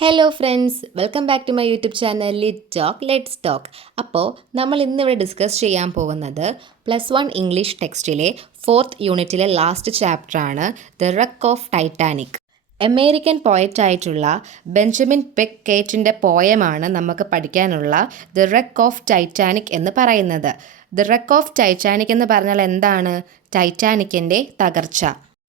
Hello friends, welcome back to my YouTube channel Lit Talk let's talk. അപ്പോൾ നമ്മൾ ഇന്നിവിടെ discuss ചെയ്യാൻ പോകുന്നത് +1 ഇംഗ്ലീഷ് ടെക്സ്റ്റിലെ 4th യൂണിറ്റിലെ ലാസ്റ്റ് ചാപ്റ്ററാണ് the wreck of Titanic. American പോയറ്റായിട്ടുള്ള ബെഞ്ചമിൻ പെക്കേറ്റിൻ്റെ പോയമാണ് നമുക്ക് പഠിക്കാനുള്ള ദ റക്ക് ഓഫ് ടൈറ്റാനിക് എന്ന് പറയുന്നത്. ദ റക്ക് ഓഫ് ടൈറ്റാനിക് എന്ന് പറഞ്ഞാൽ എന്താണ്? ടൈറ്റാനിക്കിൻ്റെ തകർച്ച.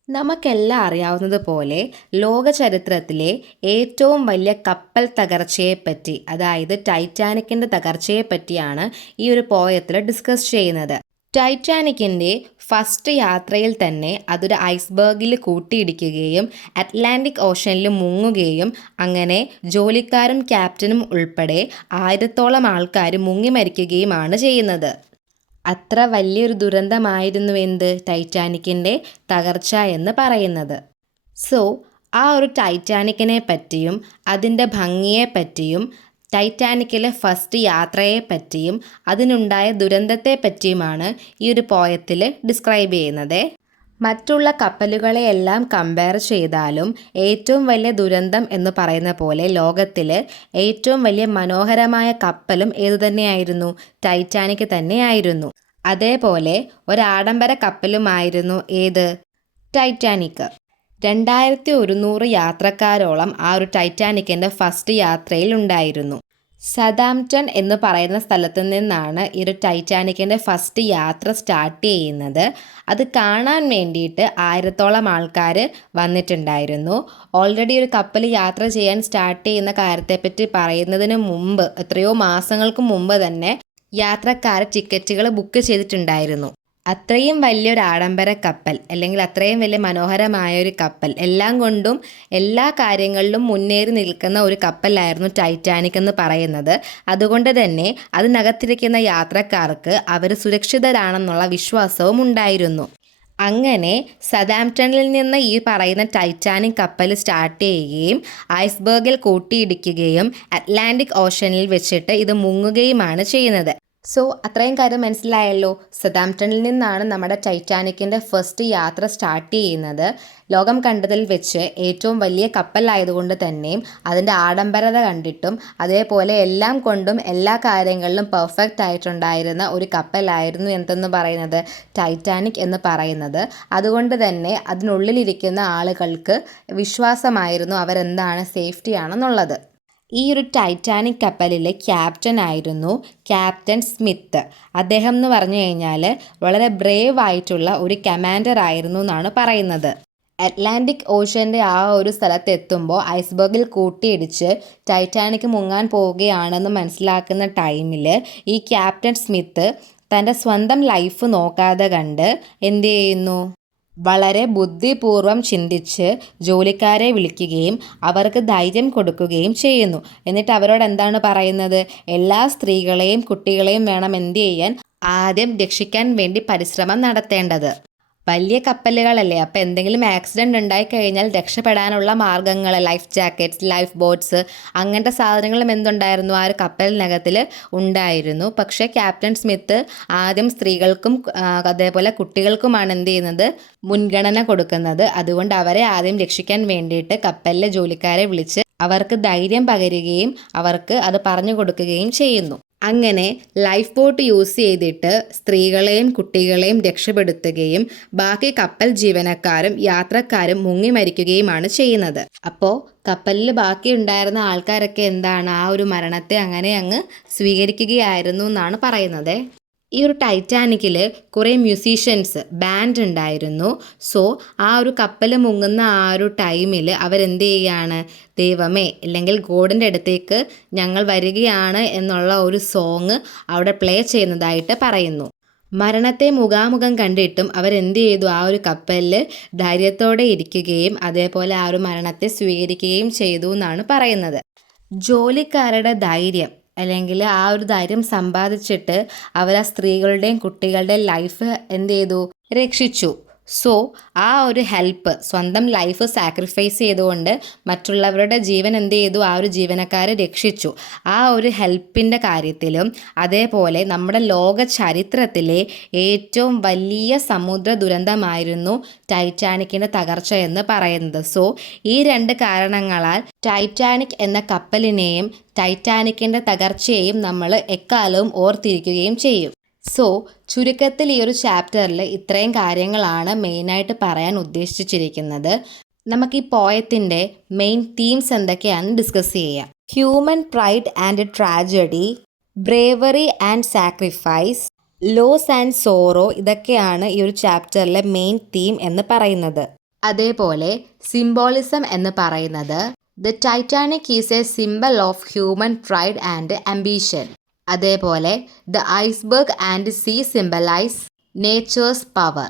നമുക്കെല്ലാം അറിയാവുന്നതുപോലെ ലോക ചരിത്രത്തിലെ ഏറ്റവും വലിയ കപ്പൽ തകർച്ചയെപ്പറ്റി, അതായത് ടൈറ്റാനിക്കിൻ്റെ തകർച്ചയെപ്പറ്റിയാണ് ഈ ഒരു പോയത്തിൽ ഡിസ്കസ് ചെയ്യുന്നത്. ടൈറ്റാനിക്കിൻ്റെ ഫസ്റ്റ് യാത്രയിൽ തന്നെ അതൊരു ഐസ്ബർഗിൽ കൂട്ടിയിടിക്കുകയും അറ്റ്ലാന്റിക് ഓഷനിൽ മുങ്ങുകയും അങ്ങനെ ജോലിക്കാരും ക്യാപ്റ്റനും ഉൾപ്പെടെ 1000-ഓളം ആൾക്കാർ മുങ്ങി മരിക്കുകയുമാണ് ചെയ്യുന്നത്. അത്ര വലിയൊരു ദുരന്തമായിരുന്നു എന്ത്? ടൈറ്റാനിക്കിൻ്റെ തകർച്ച എന്ന് പറയുന്നത്. സോ ആ ഒരു ടൈറ്റാനിക്കിനെ പറ്റിയും അതിൻ്റെ ഭംഗിയെപ്പറ്റിയും ടൈറ്റാനിക്കിലെ ഫസ്റ്റ് യാത്രയെപ്പറ്റിയും അതിനുണ്ടായ ദുരന്തത്തെ പറ്റിയുമാണ് ഈ ഒരു പോയത്തിൽ ഡിസ്ക്രൈബ് ചെയ്യുന്നത്. മറ്റുള്ള കപ്പലുകളെയെല്ലാം കമ്പയർ ചെയ്താലും ഏറ്റവും വലിയ ദുരന്തം എന്ന് പറയുന്ന പോലെ ലോകത്തിൽ ഏറ്റവും വലിയ മനോഹരമായ കപ്പലും ഏതുതന്നെയായിരുന്നു? ടൈറ്റാനിക് തന്നെയായിരുന്നു. അതേപോലെ ഒരാഡംബര കപ്പലുമായിരുന്നു ഏത്? ടൈറ്റാനിക്. 2100 യാത്രക്കാരോളം ആ ഒരു ടൈറ്റാനിക്കിൻ്റെ ഫസ്റ്റ് യാത്രയിൽ ഉണ്ടായിരുന്നു. സതാംപ്ടൺ എന്ന് പറയുന്ന സ്ഥലത്ത് നിന്നാണ് ഈ ഒരു ടൈറ്റാനിക്കിൻ്റെ ഫസ്റ്റ് യാത്ര സ്റ്റാർട്ട് ചെയ്യുന്നത്. അത് കാണാൻ വേണ്ടിയിട്ട് 1000-ഓളം ആൾക്കാർ വന്നിട്ടുണ്ടായിരുന്നു. ഓൾറെഡി ഒരു കപ്പൽ യാത്ര ചെയ്യാൻ സ്റ്റാർട്ട് ചെയ്യുന്ന കാര്യത്തെപ്പറ്റി പറയുന്നതിന് മുമ്പ്, എത്രയോ മാസങ്ങൾക്ക് മുമ്പ് തന്നെ യാത്രക്കാർ ടിക്കറ്റുകൾ ബുക്ക് ചെയ്തിട്ടുണ്ടായിരുന്നു. അത്രയും വലിയൊരു ആഡംബര കപ്പൽ, അല്ലെങ്കിൽ അത്രയും വലിയ മനോഹരമായ ഒരു കപ്പൽ, എല്ലാം കൊണ്ടും എല്ലാ കാര്യങ്ങളിലും മുന്നേറി നിൽക്കുന്ന ഒരു കപ്പലായിരുന്നു ടൈറ്റാനിക് എന്ന് പറയുന്നത്. അതുകൊണ്ട് തന്നെ അതിനകത്തിരിക്കുന്ന യാത്രക്കാർക്ക് അവർ സുരക്ഷിതരാണെന്നുള്ള വിശ്വാസവും ഉണ്ടായിരുന്നു. അങ്ങനെ സതാംപ്ടണിൽ നിന്ന് ഈ പറയുന്ന ടൈറ്റാനിക് കപ്പൽ സ്റ്റാർട്ട് ചെയ്യുകയും ഐസ്ബർഗിൽ കൂട്ടിയിടിക്കുകയും അറ്റ്ലാന്റിക് ഓഷനിൽ വെച്ചിട്ട് ഇത് മുങ്ങുകയുമാണ് ചെയ്യുന്നത്. സോ അത്രയും കാര്യം മനസ്സിലായല്ലോ. സതാംപ്ടണിൽ നിന്നാണ് നമ്മുടെ ടൈറ്റാനിക്കിൻ്റെ ഫസ്റ്റ് യാത്ര സ്റ്റാർട്ട് ചെയ്യുന്നത്. ലോകം കണ്ടതിൽ വെച്ച് ഏറ്റവും വലിയ കപ്പലായതുകൊണ്ട് തന്നെയും അതിൻ്റെ ആഡംബരത കണ്ടിട്ടും അതേപോലെ എല്ലാം കൊണ്ടും എല്ലാ കാര്യങ്ങളിലും പെർഫെക്റ്റ് ആയിട്ടുണ്ടായിരുന്ന ഒരു കപ്പലായിരുന്നു എന്തെന്ന് പറയുന്നത്? ടൈറ്റാനിക് എന്ന് പറയുന്നത്. അതുകൊണ്ട് തന്നെ അതിനുള്ളിലിരിക്കുന്ന ആളുകൾക്ക് വിശ്വാസമായിരുന്നു അവരെന്താണ്, സേഫ്റ്റി ആണെന്നുള്ളത്. ഈ ഒരു ടൈറ്റാനിക് കപ്പലിലെ ക്യാപ്റ്റൻ ആയിരുന്നു ക്യാപ്റ്റൻ സ്മിത്ത്. അദ്ദേഹം എന്ന് പറഞ്ഞു കഴിഞ്ഞാൽ വളരെ ബ്രേവ് ആയിട്ടുള്ള ഒരു കമാൻഡർ ആയിരുന്നു എന്നാണ് പറയുന്നത്. അറ്റ്ലാന്റിക് ഓഷ്യൻ്റെ ആ ഒരു സ്ഥലത്തെത്തുമ്പോൾ ഐസ്ബർഗിൽ കൂട്ടിയിടിച്ച് ടൈറ്റാനിക് മുങ്ങാൻ പോവുകയാണെന്ന് മനസ്സിലാക്കുന്ന ടൈമിൽ ഈ ക്യാപ്റ്റൻ സ്മിത്ത് തൻ്റെ സ്വന്തം ലൈഫ് നോക്കാതെ കണ്ട് എന്ത് ചെയ്യുന്നു? വളരെ ബുദ്ധിപൂർവം ചിന്തിച്ച് ജോലിക്കാരെ വിളിക്കുകയും അവർക്ക് ധൈര്യം കൊടുക്കുകയും ചെയ്യുന്നു. എന്നിട്ട് അവരോട് എന്താണ് പറയുന്നത്? എല്ലാ സ്ത്രീകളെയും കുട്ടികളെയും വേണം എന്ത് ചെയ്യാൻ? ആദ്യം രക്ഷിക്കാൻ വേണ്ടി പരിശ്രമം നടത്തേണ്ടത്. വലിയ കപ്പലുകളല്ലേ, അപ്പോൾ എന്തെങ്കിലും ആക്സിഡൻറ്റ് ഉണ്ടായിക്കഴിഞ്ഞാൽ രക്ഷപ്പെടാനുള്ള മാർഗ്ഗങ്ങൾ, ലൈഫ് ജാക്കറ്റ്സ്, ലൈഫ് ബോട്ട്സ്, അങ്ങനത്തെ സാധനങ്ങളും എന്തുണ്ടായിരുന്നു? ആ ഒരു കപ്പലിനകത്തിൽ ഉണ്ടായിരുന്നു. പക്ഷേ ക്യാപ്റ്റൻ സ്മിത്ത് ആദ്യം സ്ത്രീകൾക്കും അതേപോലെ കുട്ടികൾക്കുമാണ് എന്ത് ചെയ്യുന്നത്? മുൻഗണന കൊടുക്കുന്നത്. അതുകൊണ്ട് അവരെ ആദ്യം രക്ഷിക്കാൻ വേണ്ടിയിട്ട് കപ്പലിലെ ജോലിക്കാരെ വിളിച്ച് അവർക്ക് ധൈര്യം പകരുകയും അവർക്ക് അത് പറഞ്ഞു കൊടുക്കുകയും ചെയ്യുന്നു. അങ്ങനെ ലൈഫ് ബോട്ട് യൂസ് ചെയ്തിട്ട് സ്ത്രീകളെയും കുട്ടികളെയും രക്ഷപ്പെടുത്തുകയും ബാക്കി കപ്പൽ ജീവനക്കാരും യാത്രക്കാരും മുങ്ങി മരിക്കുകയുമാണ് ചെയ്യുന്നത്. അപ്പോൾ കപ്പലിൽ ബാക്കി ഉണ്ടായിരുന്ന ആൾക്കാരൊക്കെ എന്താണ്, ആ ഒരു മരണത്തെ അങ്ങനെ അങ്ങ് സ്വീകരിക്കുകയായിരുന്നു എന്നാണ് പറയുന്നത്. ഈ ഒരു ടൈറ്റാനിക്കിൽ കുറേ മ്യൂസീഷ്യൻസ്, ബാൻഡ് ഉണ്ടായിരുന്നു. സോ ആ ഒരു കപ്പൽ മുങ്ങുന്ന ആ ഒരു ടൈമിൽ അവരെന്ത് ചെയ്യുകയാണ്? ദൈവമേ, അല്ലെങ്കിൽ ഗോഡിൻ്റെ അടുത്തേക്ക് ഞങ്ങൾ വരികയാണ് എന്നുള്ള ഒരു സോങ് അവിടെ പ്ലേ ചെയ്യുന്നതായിട്ട് പറയുന്നു. മരണത്തെ മുഖാമുഖം കണ്ടിട്ടും അവരെന്ത് ചെയ്തു? ആ ഒരു കപ്പലിൽ ധൈര്യത്തോടെ ഇരിക്കുകയും അതേപോലെ ആ ഒരു മരണത്തെ സ്വീകരിക്കുകയും ചെയ്തു എന്നാണ് പറയുന്നത്. ജോലിക്കാരുടെ ധൈര്യം, അല്ലെങ്കിൽ ആ ഒരു ധൈര്യം സമ്പാദിച്ചിട്ട് അവർ ആ സ്ത്രീകളുടെയും കുട്ടികളുടെയും ലൈഫ് എന്ത് ചെയ്തു? രക്ഷിച്ചു. സോ ആ ഒരു ഹെൽപ്പ് സ്വന്തം ലൈഫ് സാക്രിഫൈസ് ചെയ്തുകൊണ്ട് മറ്റുള്ളവരുടെ ജീവൻ എന്ത് ചെയ്തു, ആ ഒരു ജീവനക്കാരെ രക്ഷിച്ചു. ആ ഒരു ഹെൽപ്പിൻ്റെ കാര്യത്തിലും അതേപോലെ നമ്മുടെ ലോക ചരിത്രത്തിലെ ഏറ്റവും വലിയ സമുദ്ര ദുരന്തമായിരുന്നു ടൈറ്റാനിക്കിൻ്റെ തകർച്ച എന്ന് പറയുന്നത്. സോ ഈ രണ്ട് കാരണങ്ങളാൽ ടൈറ്റാനിക് എന്ന കപ്പലിനെയും ടൈറ്റാനിക്കിൻ്റെ തകർച്ചയെയും നമ്മൾ എക്കാലവും ഓർത്തിരിക്കുകയും ചെയ്യും. സോ ചുരുക്കത്തിൽ ഈ ഒരു ചാപ്റ്ററിൽ ഇത്രയും കാര്യങ്ങളാണ് മെയിനായിട്ട് പറയാൻ ഉദ്ദേശിച്ചിരിക്കുന്നത്. നമുക്ക് ഈ പോയത്തിൻ്റെ മെയിൻ തീംസ് എന്തൊക്കെയാണെന്ന് ഡിസ്കസ് ചെയ്യാം. Human pride and tragedy, bravery and sacrifice, loss and sorrow, ഇതൊക്കെയാണ് ഈ ഒരു ചാപ്റ്ററിലെ മെയിൻ തീം എന്ന് പറയുന്നത്. അതേപോലെ സിംബോളിസം എന്ന് പറയുന്നത് the Titanic is a symbol of human pride and ambition. അതേപോലെ the iceberg and sea symbolise nature's power.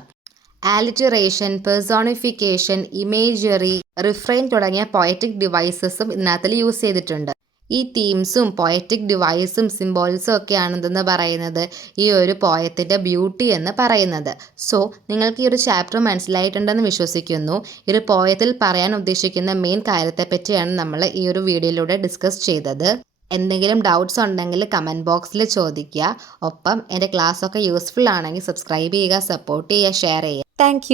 Alliteration, personification, imagery, refrain തുടങ്ങിയ പോയറ്റിക് ഡിവൈസസും ഇതിനകത്തിൽ യൂസ് ചെയ്തിട്ടുണ്ട്. ഈ തീംസും പോയറ്റിക് ഡിവൈസും സിംബോൾസും ഒക്കെയാണ് എന്തെന്ന് പറയുന്നത് ഈ ഒരു പോയത്തിൻ്റെ ബ്യൂട്ടി എന്ന് പറയുന്നത്. സോ നിങ്ങൾക്ക് ഈ ഒരു ചാപ്റ്റർ മനസ്സിലായിട്ടുണ്ടെന്ന് വിശ്വസിക്കുന്നു. ഈ ഒരു പോയത്തിൽ പറയാൻ ഉദ്ദേശിക്കുന്ന മെയിൻ കാര്യത്തെപ്പറ്റിയാണ് നമ്മൾ ഈ ഒരു വീഡിയോയിലൂടെ ഡിസ്കസ് ചെയ്തത്. എന്തെങ്കിലും ഡൗട്ട്സ് ഉണ്ടെങ്കിൽ കമൻറ്റ് ബോക്സിൽ ചോദിക്കുക. ഒപ്പം എൻ്റെ ക്ലാസ്സൊക്കെ യൂസ്ഫുൾ ആണെങ്കിൽ സബ്സ്ക്രൈബ് ചെയ്യുക, സപ്പോർട്ട് ചെയ്യുക, ഷെയർ ചെയ്യുക. താങ്ക്